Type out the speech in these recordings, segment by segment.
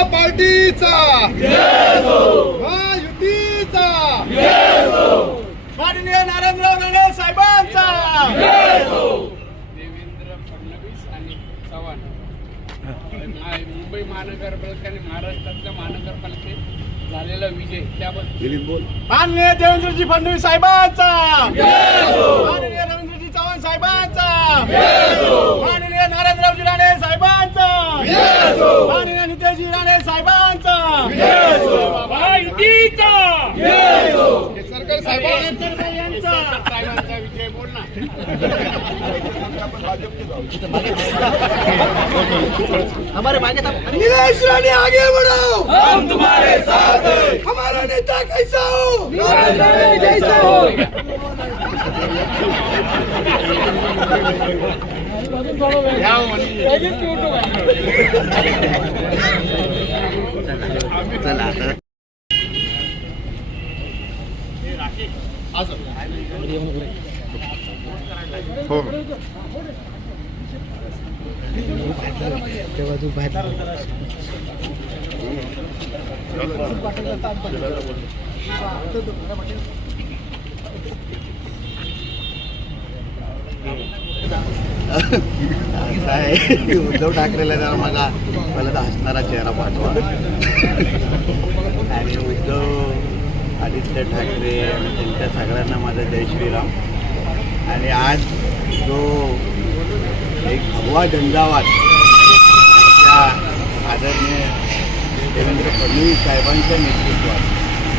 महापार्टीचा महायुतीचा माननीय नरेंद्र राणे साहेबांचा देवेंद्र फडणवीस आणि चव्हाण मुंबई महानगरपालिका आणि महाराष्ट्रातल्या महानगरपालिकेत झालेला विजय त्याबद्दल माननीय देवेंद्रजी फडणवीस साहेबांचा माननीय रवींद्रजी चव्हाण साहेबांचा माननीय नरेंद्रजी राणे साहेबांचा माननीय नितेशजी राणे साहेबांचा महायुतीचा सरकार साहेबांचा विजय बोल ना नीलेश राणे आगे बढ़ो, हम तुम्हारे साथ हैं। हमारा नेता कैसा हो, नीलेश राणे जैसा हो। उद्धव ठाकरेला जरा मला पहिला तर हसणारा चेहरा पाठवा आणि उद्धव आदित्य ठाकरे आणि त्यांच्या सगळ्यांना माझा जय श्रीराम. आणि आज जो एक भगवा झंझावात आमच्या आदरणीय देवेंद्र फडणवीस साहेबांच्या नेतृत्वात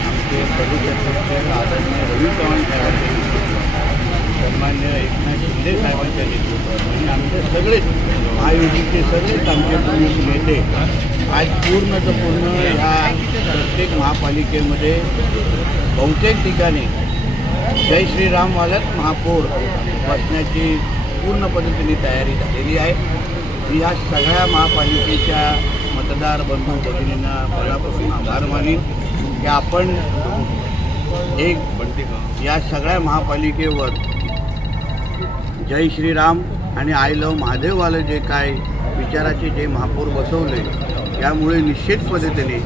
आमचे प्रदेश अध्यक्ष आदरणीय रवी चव्हाण साहेबांच्या नेतृत्वात सन्मान्य एकनाथ शिंदे साहेबांच्या नेतृत्वात आणि आमचे सगळेच महायुतीचे सगळेच आमचे प्रमुख नेते आज पूर्ण ह्या प्रत्येक महापालिकेमध्ये बहुतेक ठिकाणी जय श्रीरामवाल्याच महापौर बसण्याची पूर्ण पद्धतीने तयारी झालेली आहे. मी ह्या सगळ्या महापालिकेच्या मतदार बंधू भगिनींना मनापासून आभार मानेन की आपण या सगळ्या महापालिकेवर जय श्रीराम आणि आय लव महादेववालं जे काय विचाराचे जे महापौर बसवले यामुळे निश्चित पद्धतीने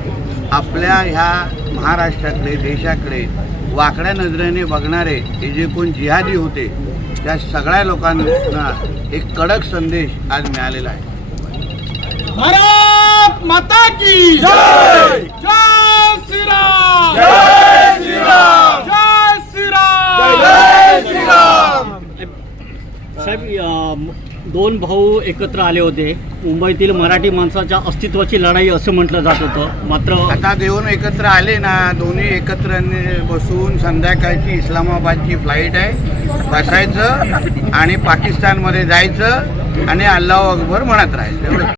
आपल्या ह्या महाराष्ट्राकडे देशाकडे वाकड्या नजरेने बघणारे हे जे कोण जिहादी होते त्या सगळ्या लोकांना एक कडक संदेश आज मिळालेला आहे. भारत माता की जय, जय श्रीराम, जय श्रीराम, जय श्रीराम, जय श्रीराम. साहेब, दोन भाऊ एकत्र आले होते. मुंबईतील मराठी माणसाच्या अस्तित्वाची लढाई असं म्हटलं जात होतं. मात्र आता देऊन एकत्र आले ना, दोन्ही एकत्र बसून संध्याकाळची इस्लामाबादची फ्लाईट आहे, बसायचं आणि पाकिस्तानमध्ये जायचं आणि अल्लाहू अकबर म्हणत राहायचं.